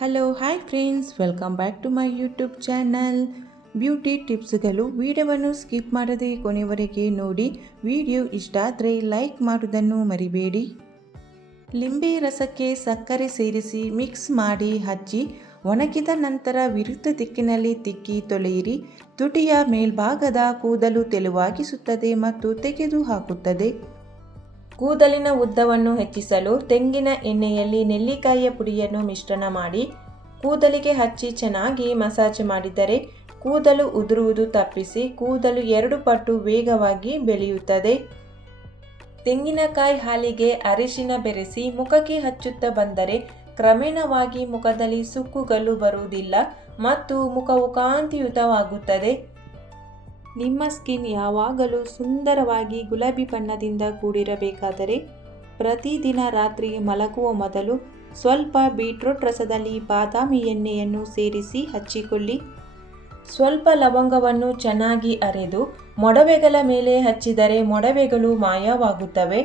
Hello hi friends, welcome back to my YouTube channel. Beauty ಟಿಪ್ಸ್ಗಳು. ವಿಡಿಯೋವನ್ನು ಸ್ಕಿಪ್ ಮಾಡದೆ ಕೊನೆವರೆಗೆ ನೋಡಿ. ವಿಡಿಯೋ ಇಷ್ಟ ಆದರೆ ಲೈಕ್ ಮಾಡುವುದನ್ನು ಮರಿಬೇಡಿ. ಲಿಂಬೆ ರಸಕ್ಕೆ ಸಕ್ಕರೆ ಸೇರಿಸಿ ಮಿಕ್ಸ್ ಮಾಡಿ ಹಚ್ಚಿ ಒಣಗಿದ ನಂತರ ವಿರುದ್ಧ ದಿಕ್ಕಿನಲ್ಲಿ ತಿಕ್ಕಿ ತೊಳೆಯಿರಿ. ತುಟಿಯ ಮೇಲ್ಭಾಗದ ಕೂದಲು ತೆಳುವಾಗಿಸುತ್ತದೆ ಮತ್ತು ತೆಗೆದು ಹಾಕುತ್ತದೆ. ಕೂದಲಿನ ಉದ್ದವನ್ನು ಹೆಚ್ಚಿಸಲು ತೆಂಗಿನ ಎಣ್ಣೆಯಲ್ಲಿ ನೆಲ್ಲಿಕಾಯಿಯ ಪುಡಿಯನ್ನು ಮಿಶ್ರಣ ಮಾಡಿ ಕೂದಲಿಗೆ ಹಚ್ಚಿ ಚೆನ್ನಾಗಿ ಮಸಾಜ್ ಮಾಡಿದರೆ ಕೂದಲು ಉದುರುವುದು ತಪ್ಪಿಸಿ ಕೂದಲು 2 ಪಟ್ಟು ವೇಗವಾಗಿ ಬೆಳೆಯುತ್ತದೆ. ತೆಂಗಿನಕಾಯಿ ಹಾಲಿಗೆ ಅರಿಶಿನ ಬೆರೆಸಿ ಮುಖಕ್ಕೆ ಹಚ್ಚುತ್ತಾ ಬಂದರೆ ಕ್ರಮೇಣವಾಗಿ ಮುಖದಲ್ಲಿ ಸುಕ್ಕುಗಳು ಬರುವುದಿಲ್ಲ ಮತ್ತು ಮುಖವು ಕಾಂತಿಯುತವಾಗುತ್ತದೆ. ನಿಮ್ಮ ಸ್ಕಿನ್ ಯಾವಾಗಲೂ ಸುಂದರವಾಗಿ ಗುಲಾಬಿ ಬಣ್ಣದಿಂದ ಕೂಡಿರಬೇಕಾದರೆ ಪ್ರತಿದಿನ ರಾತ್ರಿ ಮಲಗುವ ಮೊದಲು ಸ್ವಲ್ಪ ಬೀಟ್ರೂಟ್ ರಸದಲ್ಲಿ ಬಾದಾಮಿ ಎಣ್ಣೆಯನ್ನು ಸೇರಿಸಿ ಹಚ್ಚಿಕೊಳ್ಳಿ. ಸ್ವಲ್ಪ ಲವಂಗವನ್ನು ಚೆನ್ನಾಗಿ ಅರೆದು ಮೊಡವೆಗಳ ಮೇಲೆ ಹಚ್ಚಿದರೆ ಮೊಡವೆಗಳು ಮಾಯವಾಗುತ್ತವೆ.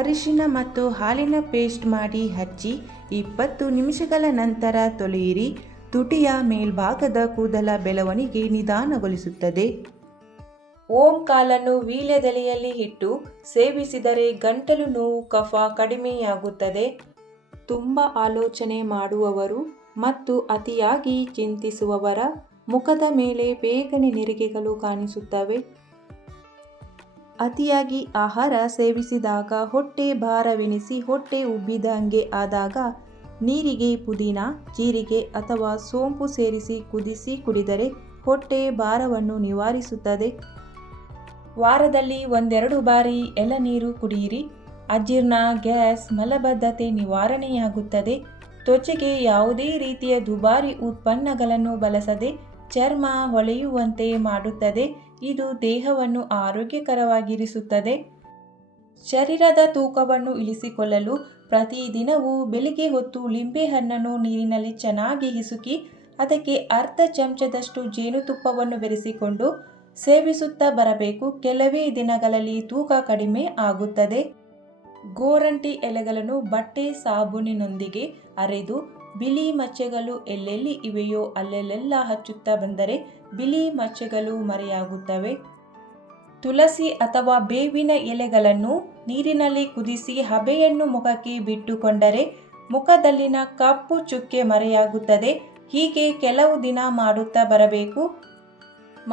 ಅರಿಶಿನ ಮತ್ತು ಹಾಲಿನ ಪೇಸ್ಟ್ ಮಾಡಿ ಹಚ್ಚಿ 20 ನಿಮಿಷಗಳ ನಂತರ ತೊಳೆಯಿರಿ. ತುಟಿಯ ಮೇಲ್ಭಾಗದ ಕೂದಲ ಬೆಳವಣಿಗೆ ನಿಧಾನಗೊಳಿಸುತ್ತದೆ. ಓಂ ಕಾಳನ್ನು ವೀಳ್ಯದೆಲೆಯಲ್ಲಿ ಇಟ್ಟು ಸೇವಿಸಿದರೆ ಗಂಟಲು ನೋವು, ಕಫ ಕಡಿಮೆಯಾಗುತ್ತದೆ. ತುಂಬ ಆಲೋಚನೆ ಮಾಡುವವರು ಮತ್ತು ಅತಿಯಾಗಿ ಚಿಂತಿಸುವವರ ಮುಖದ ಮೇಲೆ ಬೇಗನೆ ನೆರಿಗೆಗಳು ಕಾಣಿಸುತ್ತವೆ. ಅತಿಯಾಗಿ ಆಹಾರ ಸೇವಿಸಿದಾಗ ಹೊಟ್ಟೆ ಭಾರವೆನಿಸಿ ಹೊಟ್ಟೆ ಉಬ್ಬಿದಂಗೆ ಆದಾಗ ನೀರಿಗೆ ಪುದೀನ, ಜೀರಿಗೆ ಅಥವಾ ಸೋಂಪು ಸೇರಿಸಿ ಕುದಿಸಿ ಕುಡಿದರೆ ಹೊಟ್ಟೆ ಭಾರವನ್ನು ನಿವಾರಿಸುತ್ತದೆ. ವಾರದಲ್ಲಿ 1-2 ಬಾರಿ ಎಳನೀರು ಕುಡಿಯಿರಿ. ಅಜೀರ್ಣ, ಗ್ಯಾಸ್, ಮಲಬದ್ಧತೆ ನಿವಾರಣೆಯಾಗುತ್ತದೆ. ತ್ವಚೆಗೆ ಯಾವುದೇ ರೀತಿಯ ದುಬಾರಿ ಉತ್ಪನ್ನಗಳನ್ನು ಬಳಸದೆ ಚರ್ಮ ಹೊಳೆಯುವಂತೆ ಮಾಡುತ್ತದೆ. ಇದು ದೇಹವನ್ನು ಆರೋಗ್ಯಕರವಾಗಿರಿಸುತ್ತದೆ. ಶರೀರದ ತೂಕವನ್ನು ಇಳಿಸಿಕೊಳ್ಳಲು ಪ್ರತಿದಿನವೂ ಬೆಳಿಗ್ಗೆ ಹೊತ್ತು ಲಿಂಬೆಹಣ್ಣನ್ನು ನೀರಿನಲ್ಲಿ ಚೆನ್ನಾಗಿ ಹಿಸುಕಿ ಅದಕ್ಕೆ ಅರ್ಧ ಚಮಚದಷ್ಟು ಜೇನುತುಪ್ಪವನ್ನು ಬೆರೆಸಿಕೊಂಡು ಸೇವಿಸುತ್ತಾ ಬರಬೇಕು. ಕೆಲವೇ ದಿನಗಳಲ್ಲಿ ತೂಕ ಕಡಿಮೆ ಆಗುತ್ತದೆ. ಗೋರಂಟಿ ಎಲೆಗಳನ್ನು ಬಟ್ಟೆ ಸಾಬೂನಿನೊಂದಿಗೆ ಅರೆದು ಬಿಳಿ ಮಚ್ಚೆಗಳು ಎಲ್ಲೆಲ್ಲಿ ಇವೆಯೋ ಅಲ್ಲೆಲ್ಲ ಹಚ್ಚುತ್ತಾ ಬಂದರೆ ಬಿಳಿ ಮಚ್ಚೆಗಳು ಮರೆಯಾಗುತ್ತವೆ. ತುಳಸಿ ಅಥವಾ ಬೇವಿನ ಎಲೆಗಳನ್ನು ನೀರಿನಲ್ಲಿ ಕುದಿಸಿ ಹಬೆಯನ್ನು ಮುಖಕ್ಕೆ ಬಿಟ್ಟುಕೊಂಡರೆ ಮುಖದಲ್ಲಿನ ಕಪ್ಪು ಚುಕ್ಕೆ ಮರೆಯಾಗುತ್ತದೆ. ಹೀಗೆ ಕೆಲವು ದಿನ ಮಾಡುತ್ತಾ ಬರಬೇಕು.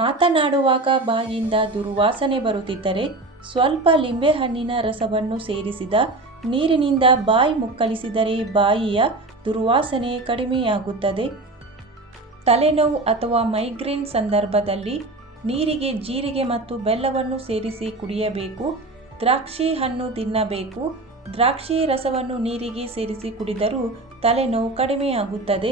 ಮಾತನಾಡುವಾಗ ಬಾಯಿಂದ ದುರ್ವಾಸನೆ ಬರುತ್ತಿದ್ದರೆ ಸ್ವಲ್ಪ ಲಿಂಬೆಹಣ್ಣಿನ ರಸವನ್ನು ಸೇರಿಸಿದ ನೀರಿನಿಂದ ಬಾಯಿ ಮುಕ್ಕಳಿಸಿದರೆ ಬಾಯಿಯ ದುರ್ವಾಸನೆ ಕಡಿಮೆಯಾಗುತ್ತದೆ. ತಲೆನೋವು ಅಥವಾ ಮೈಗ್ರೇನ್ ಸಂದರ್ಭದಲ್ಲಿ ನೀರಿಗೆ ಜೀರಿಗೆ ಮತ್ತು ಬೆಲ್ಲವನ್ನು ಸೇರಿಸಿ ಕುಡಿಯಬೇಕು. ದ್ರಾಕ್ಷಿ ಹಣ್ಣು ತಿನ್ನಬೇಕು. ದ್ರಾಕ್ಷಿ ರಸವನ್ನು ನೀರಿಗೆ ಸೇರಿಸಿ ಕುಡಿದರೂ ತಲೆನೋವು ಕಡಿಮೆಯಾಗುತ್ತದೆ.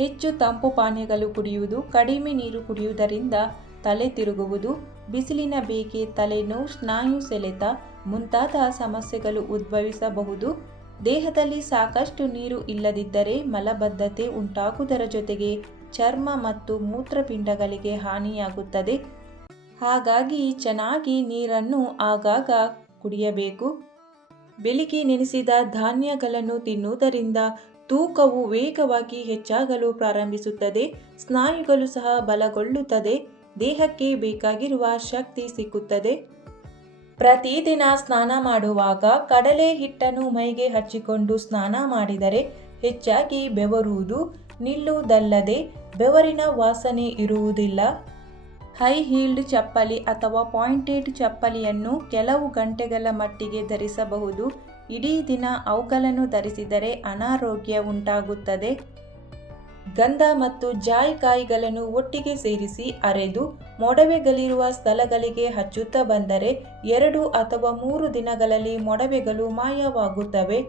ಹೆಚ್ಚು ತಂಪು ಪಾನೀಯಗಳು ಕುಡಿಯುವುದು, ಕಡಿಮೆ ನೀರು ಕುಡಿಯುವುದರಿಂದ ತಲೆ ತಿರುಗುವುದು, ಬಿಸಿಲಿನ ಬೇಗೆ, ತಲೆನೋವು, ಸ್ನಾಯು ಸೆಳೆತ ಮುಂತಾದ ಸಮಸ್ಯೆಗಳು ಉದ್ಭವಿಸಬಹುದು. ದೇಹದಲ್ಲಿ ಸಾಕಷ್ಟು ನೀರು ಇಲ್ಲದಿದ್ದರೆ ಮಲಬದ್ಧತೆ ಉಂಟಾಗುವುದರ ಜೊತೆಗೆ ಚರ್ಮ ಮತ್ತು ಮೂತ್ರಪಿಂಡಗಳಿಗೆ ಹಾನಿಯಾಗುತ್ತದೆ. ಹಾಗಾಗಿ ಚೆನ್ನಾಗಿ ನೀರನ್ನು ಆಗಾಗ ಕುಡಿಯಬೇಕು. ಬೆಳಿಗ್ಗೆ ನೆನೆಸಿದ ಧಾನ್ಯಗಳನ್ನು ತಿನ್ನುವುದರಿಂದ ತೂಕವು ವೇಗವಾಗಿ ಹೆಚ್ಚಾಗಲು ಪ್ರಾರಂಭಿಸುತ್ತದೆ. ಸ್ನಾಯುಗಳು ಸಹ ಬಲಗೊಳ್ಳುತ್ತದೆ. ದೇಹಕ್ಕೆ ಬೇಕಾಗಿರುವ ಶಕ್ತಿ ಸಿಕ್ಕುತ್ತದೆ. ಪ್ರತಿದಿನ ಸ್ನಾನ ಮಾಡುವಾಗ ಕಡಲೆ ಹಿಟ್ಟನ್ನು ಮೈಗೆ ಹಚ್ಚಿಕೊಂಡು ಸ್ನಾನ ಮಾಡಿದರೆ ಹೆಚ್ಚಾಗಿ ಬೆವರುವುದು ನಿಲ್ಲುವುದಲ್ಲದೆ ಬೆವರಿನ ವಾಸನೆ ಇರುವುದಿಲ್ಲ. ಹೈ ಹೀಲ್ಡ್ ಚಪ್ಪಲಿ ಅಥವಾ ಪಾಯಿಂಟೆಡ್ ಚಪ್ಪಲಿಯನ್ನು ಕೆಲವು ಗಂಟೆಗಳ ಮಟ್ಟಿಗೆ ಧರಿಸಬಹುದು. ಇಡೀ ದಿನ ಅವುಗಳನ್ನು ಧರಿಸಿದರೆ ಅನಾರೋಗ್ಯ ಉಂಟಾಗುತ್ತದೆ. ಗಂಧ ಮತ್ತು ಜಾಯಿಕಾಯಿಗಳನ್ನು ಒಟ್ಟಿಗೆ ಸೇರಿಸಿ ಅರೆದು ಮೊಡವೆಗಳಿರುವ ಸ್ಥಳಗಳಿಗೆ ಹಚ್ಚುತ್ತಾ ಬಂದರೆ 2 ಅಥವಾ 3 ದಿನಗಳಲ್ಲಿ ಮೊಡವೆಗಳು ಮಾಯವಾಗುತ್ತವೆ.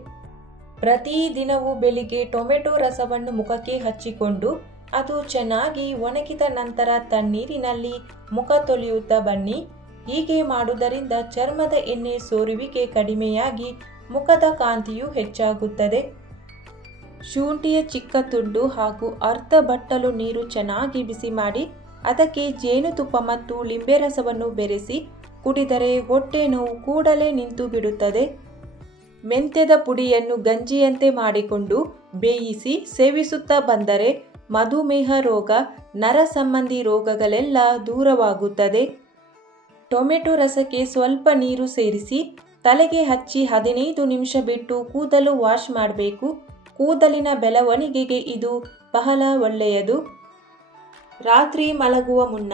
ಪ್ರತಿದಿನವೂ ಬೆಳಿಗ್ಗೆ ಟೊಮೆಟೊ ರಸವನ್ನು ಮುಖಕ್ಕೆ ಹಚ್ಚಿಕೊಂಡು ಅದು ಚೆನ್ನಾಗಿ ಒಣಗಿದ ನಂತರ ತಣ್ಣೀರಿನಲ್ಲಿ ಮುಖ ತೊಳೆಯುತ್ತಾ ಬನ್ನಿ. ಹೀಗೆ ಮಾಡುವುದರಿಂದ ಚರ್ಮದ ಎಣ್ಣೆ ಸೋರುವಿಕೆ ಕಡಿಮೆಯಾಗಿ ಮುಖದ ಕಾಂತಿಯು ಹೆಚ್ಚಾಗುತ್ತದೆ. ಶುಂಠಿಯ ಚಿಕ್ಕ ತುಂಡು ಹಾಗೂ ಅರ್ಧ ಬಟ್ಟಲು ನೀರು ಚೆನ್ನಾಗಿ ಬಿಸಿ ಮಾಡಿ ಅದಕ್ಕೆ ಜೇನುತುಪ್ಪ ಮತ್ತು ಲಿಂಬೆ ರಸವನ್ನು ಬೆರೆಸಿ ಕುಡಿದರೆ ಹೊಟ್ಟೆ ನೋವು ಕೂಡಲೇ ನಿಂತು ಬಿಡುತ್ತದೆ. ಮೆಂತ್ಯದ ಪುಡಿಯನ್ನು ಗಂಜಿಯಂತೆ ಮಾಡಿಕೊಂಡು ಬೇಯಿಸಿ ಸೇವಿಸುತ್ತಾ ಬಂದರೆ ಮಧುಮೇಹ ರೋಗ, ನರ ಸಂಬಂಧಿ ರೋಗಗಳೆಲ್ಲ ದೂರವಾಗುತ್ತದೆ. ಟೊಮೆಟೊ ರಸಕ್ಕೆ ಸ್ವಲ್ಪ ನೀರು ಸೇರಿಸಿ ತಲೆಗೆ ಹಚ್ಚಿ 15 ನಿಮಿಷ ಬಿಟ್ಟು ಕೂದಲು ವಾಶ್ ಮಾಡಬೇಕು. ಕೂದಲಿನ ಬೆಳವಣಿಗೆಗೆ ಇದು ಬಹಳ ಒಳ್ಳೆಯದು. ರಾತ್ರಿ ಮಲಗುವ ಮುನ್ನ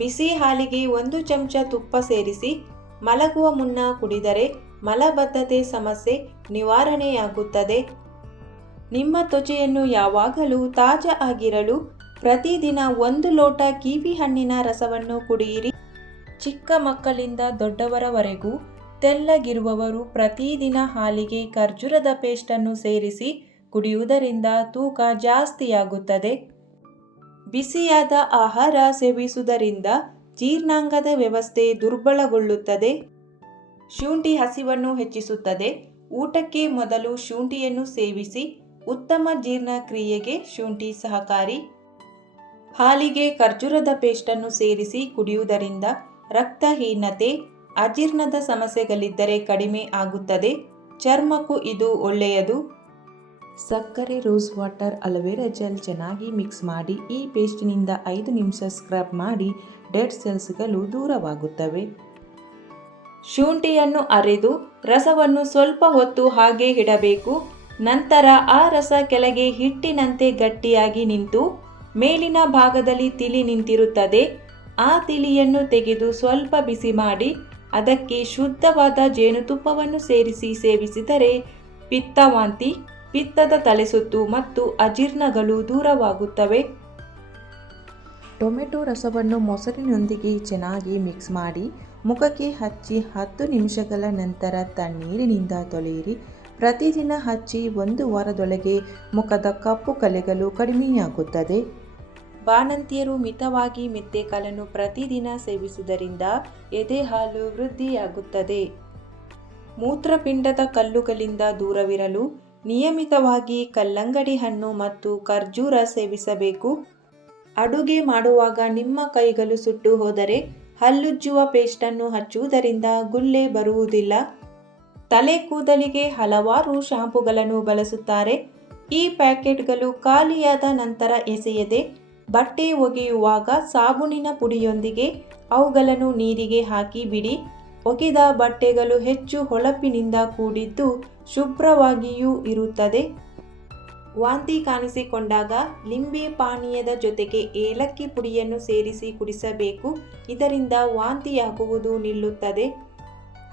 ಬಿಸಿ ಹಾಲಿಗೆ 1 ಚಮಚ ತುಪ್ಪ ಸೇರಿಸಿ ಮಲಗುವ ಮುನ್ನ ಕುಡಿದರೆ ಮಲಬದ್ಧತೆ ಸಮಸ್ಯೆ ನಿವಾರಣೆಯಾಗುತ್ತದೆ. ನಿಮ್ಮ ತ್ವಚೆಯನ್ನು ಯಾವಾಗಲೂ ತಾಜಾ ಆಗಿರಲು ಪ್ರತಿದಿನ 1 ಲೋಟ ಕಿವಿ ಹಣ್ಣಿನ ರಸವನ್ನು ಕುಡಿಯಿರಿ. ಚಿಕ್ಕ ಮಕ್ಕಳಿಂದ ದೊಡ್ಡವರವರೆಗೂ ತೆಳ್ಳಗಿರುವವರು ಪ್ರತಿದಿನ ಹಾಲಿಗೆ ಖರ್ಜೂರದ ಪೇಸ್ಟನ್ನು ಸೇರಿಸಿ ಕುಡಿಯುವುದರಿಂದ ತೂಕ ಜಾಸ್ತಿಯಾಗುತ್ತದೆ. ಬಿಸಿಯಾದ ಆಹಾರ ಸೇವಿಸುವುದರಿಂದ ಜೀರ್ಣಾಂಗದ ವ್ಯವಸ್ಥೆ ದುರ್ಬಲಗೊಳ್ಳುತ್ತದೆ. ಶುಂಠಿ ಹಸಿವನ್ನು ಹೆಚ್ಚಿಸುತ್ತದೆ. ಊಟಕ್ಕೆ ಮೊದಲು ಶುಂಠಿಯನ್ನು ಸೇವಿಸಿ. ಉತ್ತಮ ಜೀರ್ಣಕ್ರಿಯೆಗೆ ಶುಂಠಿ ಸಹಕಾರಿ. ಹಾಲಿಗೆ ಖರ್ಜೂರದ ಪೇಸ್ಟನ್ನು ಸೇರಿಸಿ ಕುಡಿಯುವುದರಿಂದ ರಕ್ತಹೀನತೆ, ಅಜೀರ್ಣದ ಸಮಸ್ಯೆಗಳಿದ್ದರೆ ಕಡಿಮೆ ಆಗುತ್ತದೆ. ಚರ್ಮಕ್ಕೂ ಇದು ಒಳ್ಳೆಯದು. ಸಕ್ಕರೆ, ರೋಸ್ ವಾಟರ್, ಅಲೋವೆರಾ ಜೆಲ್ ಚೆನ್ನಾಗಿ ಮಿಕ್ಸ್ ಮಾಡಿ ಈ ಪೇಸ್ಟಿನಿಂದ 5 ನಿಮಿಷ ಸ್ಕ್ರಬ್ ಮಾಡಿ ಡೆಡ್ ಸೆಲ್ಸ್ಗಳು ದೂರವಾಗುತ್ತವೆ. ಶುಂಠಿಯನ್ನು ಅರೆದು ರಸವನ್ನು ಸ್ವಲ್ಪ ಹೊತ್ತು ಹಾಗೆ ಇಡಬೇಕು. ನಂತರ ಆ ರಸ ಕೆಳಗೆ ಹಿಟ್ಟಿನಂತೆ ಗಟ್ಟಿಯಾಗಿ ನಿಂತು ಮೇಲಿನ ಭಾಗದಲ್ಲಿ ತಿಳಿ ನಿಂತಿರುತ್ತದೆ. ಆ ತಿಳಿಯನ್ನು ತೆಗೆದು ಸ್ವಲ್ಪ ಬಿಸಿ ಮಾಡಿ ಅದಕ್ಕೆ ಶುದ್ಧವಾದ ಜೇನುತುಪ್ಪವನ್ನು ಸೇರಿಸಿ ಸೇವಿಸಿದರೆ ಪಿತ್ತವಾಂತಿ, ಪಿತ್ತದ ತಲೆಸುತ್ತು ಮತ್ತು ಅಜೀರ್ಣಗಳು ದೂರವಾಗುತ್ತವೆ. ಟೊಮೆಟೊ ರಸವನ್ನು ಮೊಸರಿನೊಂದಿಗೆ ಚೆನ್ನಾಗಿ ಮಿಕ್ಸ್ ಮಾಡಿ ಮುಖಕ್ಕೆ ಹಚ್ಚಿ 10 ನಿಮಿಷಗಳ ನಂತರ ತಣ್ಣೀರಿನಿಂದ ತೊಳೆಯಿರಿ. ಪ್ರತಿದಿನ ಹಚ್ಚಿ 1 ವಾರದೊಳಗೆ ಮುಖದ ಕಪ್ಪು ಕಲೆಗಳು ಕಡಿಮೆಯಾಗುತ್ತದೆ. ಬಾಣಂತಿಯರು ಮಿತವಾಗಿ ಮೆಂತೆಕಾಳನ್ನು ಪ್ರತಿದಿನ ಸೇವಿಸುವುದರಿಂದ ಎದೆಹಾಲು ವೃದ್ಧಿಯಾಗುತ್ತದೆ. ಮೂತ್ರಪಿಂಡದ ಕಲ್ಲುಗಳಿಂದ ದೂರವಿರಲು ನಿಯಮಿತವಾಗಿ ಕಲ್ಲಂಗಡಿ ಹಣ್ಣು ಮತ್ತು ಖರ್ಜೂರ ಸೇವಿಸಬೇಕು. ಅಡುಗೆ ಮಾಡುವಾಗ ನಿಮ್ಮ ಕೈಗಳು ಸುಟ್ಟು ಹೋದರೆ ಹಲ್ಲುಜ್ಜುವ ಪೇಸ್ಟನ್ನು ಹಚ್ಚುವುದರಿಂದ ಗುಳ್ಳೆ ಬರುವುದಿಲ್ಲ. ತಲೆ ಕೂದಲಿಗೆ ಹಲವಾರು ಶಾಂಪುಗಳನ್ನು ಬಳಸುತ್ತಾರೆ. ಈ ಪ್ಯಾಕೆಟ್ಗಳು ಖಾಲಿಯಾದ ನಂತರ ಎಸೆಯದೆ ಬಟ್ಟೆ ಒಗೆಯುವಾಗ ಸಾಬೂನಿನ ಪುಡಿಯೊಂದಿಗೆ ಅವುಗಳನ್ನು ನೀರಿಗೆ ಹಾಕಿ ಬಿಡಿ. ಒಗೆದ ಬಟ್ಟೆಗಳು ಹೆಚ್ಚು ಹೊಳಪಿನಿಂದ ಕೂಡಿದ್ದು ಶುಭ್ರವಾಗಿಯೂ ಇರುತ್ತದೆ. ವಾಂತಿ ಕಾಣಿಸಿಕೊಂಡಾಗ ಲಿಂಬೆ ಪಾನೀಯದ ಜೊತೆಗೆ ಏಲಕ್ಕಿ ಪುಡಿಯನ್ನು ಸೇರಿಸಿ ಕುಡಿಸಬೇಕು. ಇದರಿಂದ ವಾಂತಿಯಾಗುವುದು ನಿಲ್ಲುತ್ತದೆ.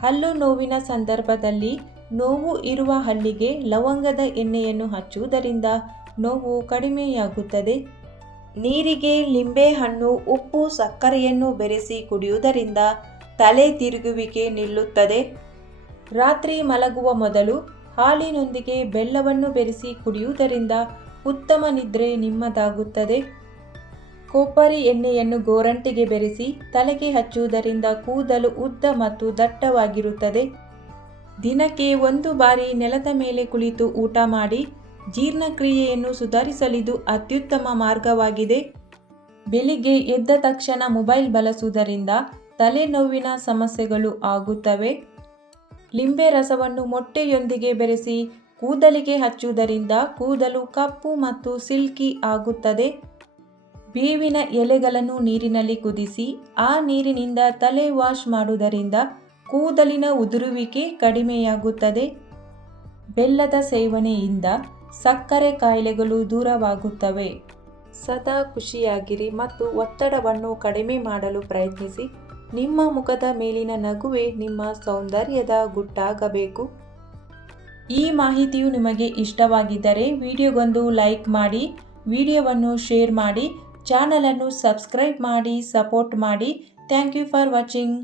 ಹಲ್ಲು ನೋವಿನ ಸಂದರ್ಭದಲ್ಲಿ ನೋವು ಇರುವ ಹಲ್ಲಿಗೆ ಲವಂಗದ ಎಣ್ಣೆಯನ್ನು ಹಚ್ಚುವುದರಿಂದ ನೋವು ಕಡಿಮೆಯಾಗುತ್ತದೆ. ನೀರಿಗೆ ಲಿಂಬೆಹಣ್ಣು, ಉಪ್ಪು, ಸಕ್ಕರೆಯನ್ನು ಬೆರೆಸಿ ಕುಡಿಯುವುದರಿಂದ ತಲೆ ತಿರುಗುವಿಕೆ ನಿಲ್ಲುತ್ತದೆ. ರಾತ್ರಿ ಮಲಗುವ ಮೊದಲು ಹಾಲಿನೊಂದಿಗೆ ಬೆಲ್ಲವನ್ನು ಬೆರೆಸಿ ಕುಡಿಯುವುದರಿಂದ ಉತ್ತಮ ನಿದ್ರೆ ನಿಮ್ಮದಾಗುತ್ತದೆ. ಕೊಬ್ಬರಿ ಎಣ್ಣೆಯನ್ನು ಗೋರಂಟಿಗೆ ಬೆರೆಸಿ ತಲೆಗೆ ಹಚ್ಚುವುದರಿಂದ ಕೂದಲು ಉದ್ದ ಮತ್ತು ದಟ್ಟವಾಗಿರುತ್ತದೆ. ದಿನಕ್ಕೆ 1 ಬಾರಿ ನೆಲದ ಮೇಲೆ ಕುಳಿತು ಊಟ ಮಾಡಿ ಜೀರ್ಣಕ್ರಿಯೆಯನ್ನು ಸುಧಾರಿಸಲಿದು ಅತ್ಯುತ್ತಮ ಮಾರ್ಗವಾಗಿದೆ. ಬೆಳಿಗ್ಗೆ ಎದ್ದ ತಕ್ಷಣ ಮೊಬೈಲ್ ಬಳಸುವುದರಿಂದ ತಲೆನೋವಿನ ಸಮಸ್ಯೆಗಳು ಆಗುತ್ತವೆ. ಲಿಂಬೆ ರಸವನ್ನು ಮೊಟ್ಟೆಯೊಂದಿಗೆ ಬೆರೆಸಿ ಕೂದಲಿಗೆ ಹಚ್ಚುವುದರಿಂದ ಕೂದಲು ಕಪ್ಪು ಮತ್ತು ಸಿಲ್ಕಿ ಆಗುತ್ತದೆ. ಬೇವಿನ ಎಲೆಗಳನ್ನು ನೀರಿನಲ್ಲಿ ಕುದಿಸಿ ಆ ನೀರಿನಿಂದ ತಲೆ ವಾಶ್ ಮಾಡುವುದರಿಂದ ಕೂದಲಿನ ಉದುರುವಿಕೆ ಕಡಿಮೆಯಾಗುತ್ತದೆ. ಬೆಲ್ಲದ ಸೇವನೆಯಿಂದ ಸಕ್ಕರೆ ಕಾಯಿಲೆಗಳು ದೂರವಾಗುತ್ತವೆ. ಸದಾ ಖುಷಿಯಾಗಿರಿ ಮತ್ತು ಒತ್ತಡವನ್ನು ಕಡಿಮೆ ಮಾಡಲು ಪ್ರಯತ್ನಿಸಿ. ನಿಮ್ಮ ಮುಖದ ಮೇಲಿನ ನಗುವೆ ನಿಮ್ಮ ಸೌಂದರ್ಯದ ಗುಟ್ಟಾಗಬೇಕು. ಈ ಮಾಹಿತಿಯು ನಿಮಗೆ ಇಷ್ಟವಾಗಿದ್ದರೆ ವಿಡಿಯೋಗೊಂದು ಲೈಕ್ ಮಾಡಿ, ವಿಡಿಯೋವನ್ನು ಶೇರ್ ಮಾಡಿ, ಚಾನಲನ್ನು ಸಬ್ಸ್ಕ್ರೈಬ್ ಮಾಡಿ ಸಪೋರ್ಟ್ ಮಾಡಿ. Thank you for watching.